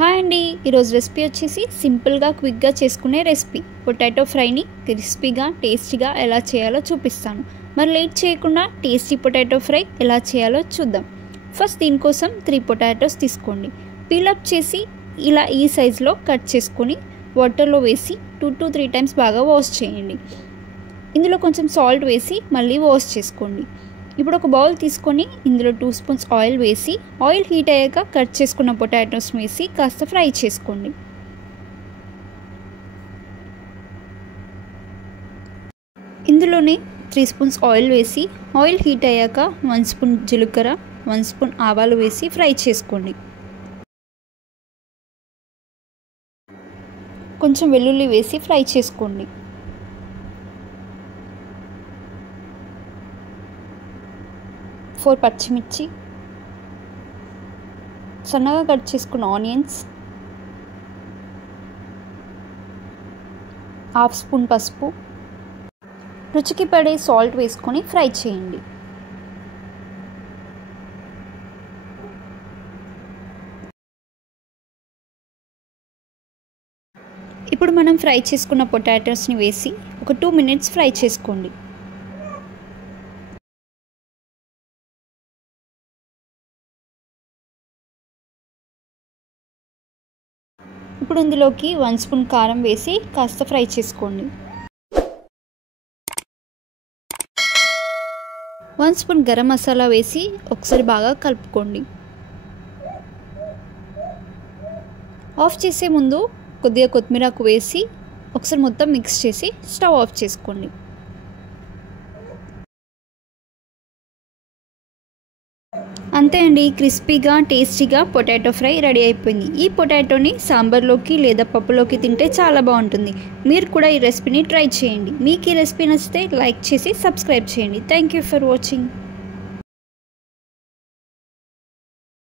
Hi అండి, ఈరోజు recipe వచ్చేసి సింపుల్గా క్విక్గా చేసుకునే రెసిపీ పొటాటో ఫ్రైని క్రిస్పీగా టేస్టీగా ఎలా చేయాలో చూపిస్తాను. మరి లేట్ చేయకుండా టేస్టీ పొటాటో ఫ్రై ఎలా చేయాలో చూద్దాం. ఫస్ట్ దీనికోసం 3 పొటాటోస్ తీసుకోండి. పీలప్ చేసి ఇలా ఈ సైజులో కట్ చేసుకొని వాటర్లో వేసి 2 to 3 టైమ్స్ బాగా వాష్ చేయండి. ఇందులో కొంచెం సాల్ట్ వేసి మళ్ళీ వాష్ చేసుకోండి. ఇప్పుడు ఒక బౌల్ తీసుకొని ఇందులో 2 స్పూన్స్ ఆయిల్ వేసి ఆయిల్ హీట్ అయ్యాక కట్ చేసుకున్న పొటాటోస్ వేసి కాస్త ఫ్రై చేసుకోండి. ఇందులోనే 3 స్పూన్స్ ఆయిల్ వేసి ఆయిల్ హీట్ అయ్యాక 1 స్పూన్ జీలకర్ర 1 స్పూన్ ఆవాలు వేసి ఫ్రై చేసుకోండి. కొంచెం వెల్లుల్లి వేసి ఫ్రై చేసుకోండి. ఫోర్ పచ్చిమిర్చి, సన్నగా కట్ చేసుకున్న ఆనియన్స్, హాఫ్ స్పూన్ పసుపు, రుచికి పడే సాల్ట్ వేసుకొని ఫ్రై చేయండి. ఇప్పుడు మనం ఫ్రై చేసుకున్న పొటాటోస్ని వేసి ఒక 2 మినిట్స్ ఫ్రై చేసుకోండి. ఇప్పుడు ఇందులోకి 1 స్పూన్ కారం వేసి కాస్త ఫ్రై చేసుకోండి. 1 స్పూన్ గరం మసాలా వేసి ఒకసారి బాగా కలుపుకోండి. ఆఫ్ చేసే ముందు కొద్దిగా కొత్తిమీరకు వేసి ఒకసారి మొత్తం మిక్స్ చేసి స్టవ్ ఆఫ్ చేసుకోండి. అంతే అండి, క్రిస్పీగా టేస్టీగా పొటాటో ఫ్రై రెడీ అయిపోయింది. ఈ పొటాటోని సాంబార్లోకి లేదా పప్పులోకి తింటే చాలా బాగుంటుంది. మీరు కూడా ఈ రెసిపీని ట్రై చేయండి. మీకు ఈ రెసిపీ నచ్చితే లైక్ చేసి సబ్స్క్రైబ్ చేయండి. Thank you for watching.